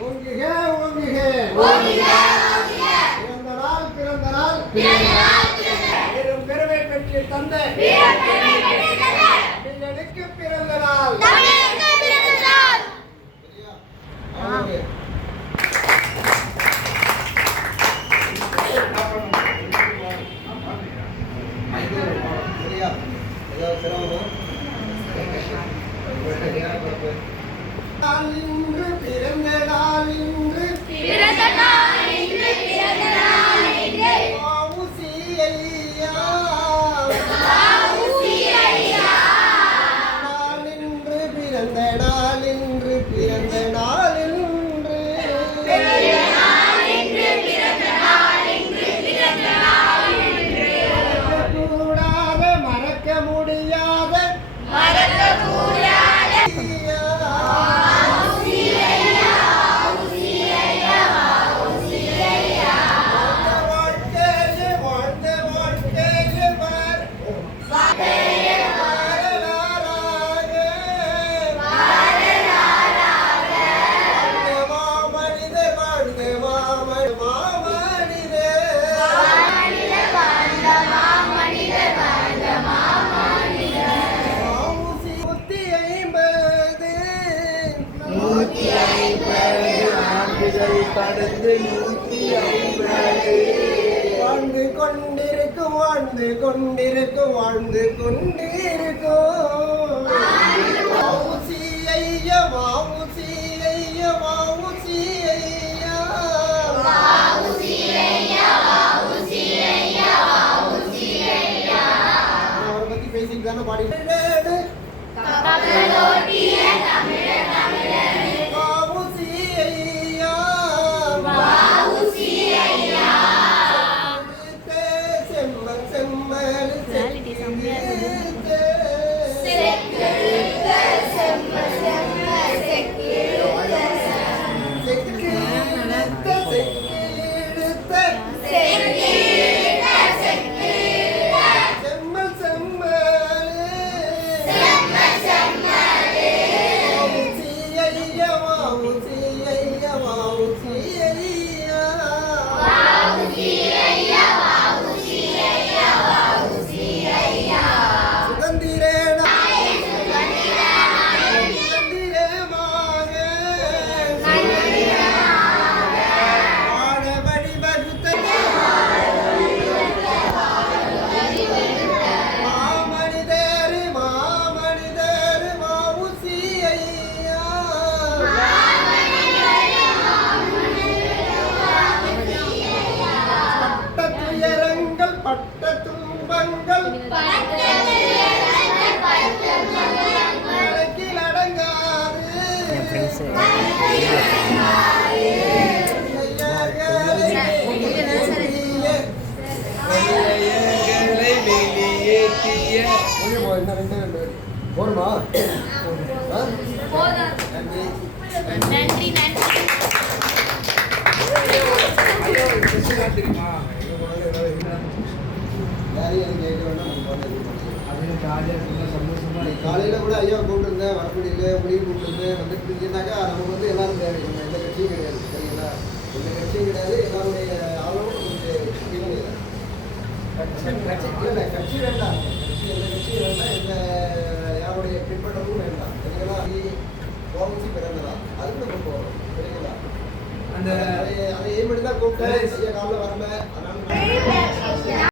ஓங்குக ஓங்குக பிறந்த நாள் பெரும் பெருமை பெற்று தந்த தமிழனுக்கு பிறந்த நாள். இன்று பிறந்த நாள் இன்று கடந்து 150 வாழ்ந்து கொண்டிருக்கும் வாழ்ந்து கொண்டிருக்கும் வாழ்ந்து கொண்டிருக்கும் வாவுசி ஐயா வாவுசி ஐயா வாவுசி ஐயா வாவுசி ஐயா வாவுசி ஐயா வாவுசி ஐயா அவரை பத்தி பேசிட்டு தானே பாடிட்டு கப்பலோட்டிய தமிழர் தமிழர் நன்றி காலையில கூட ஐயா கூப்பிட்டுருந்தேன் வரக்கூடிய முடிவு கூப்பிட்டுருந்தேன் வந்துட்டு இருந்தாக்கா நமக்கு வந்து எல்லாரும் தேவை எந்த கட்சியும் கிடையாது சரிங்களா எந்த கட்சியும் கிடையாது எல்லாருடைய ஆளும் இல்லை கட்சி வேண்டாம் கட்சி எந்த கட்சியும் வேண்டாம் எந்த யாருடைய பின்பற்றமும் வேண்டாம் சரிங்களா கோவிச்சு பிறந்ததா அதுக்கு நம்ம போகிறோம் சரிங்களா அந்த அதை ஏன் பண்ணி தான் கூப்பிட்டேன் ஐயா காலில் வரல அதனால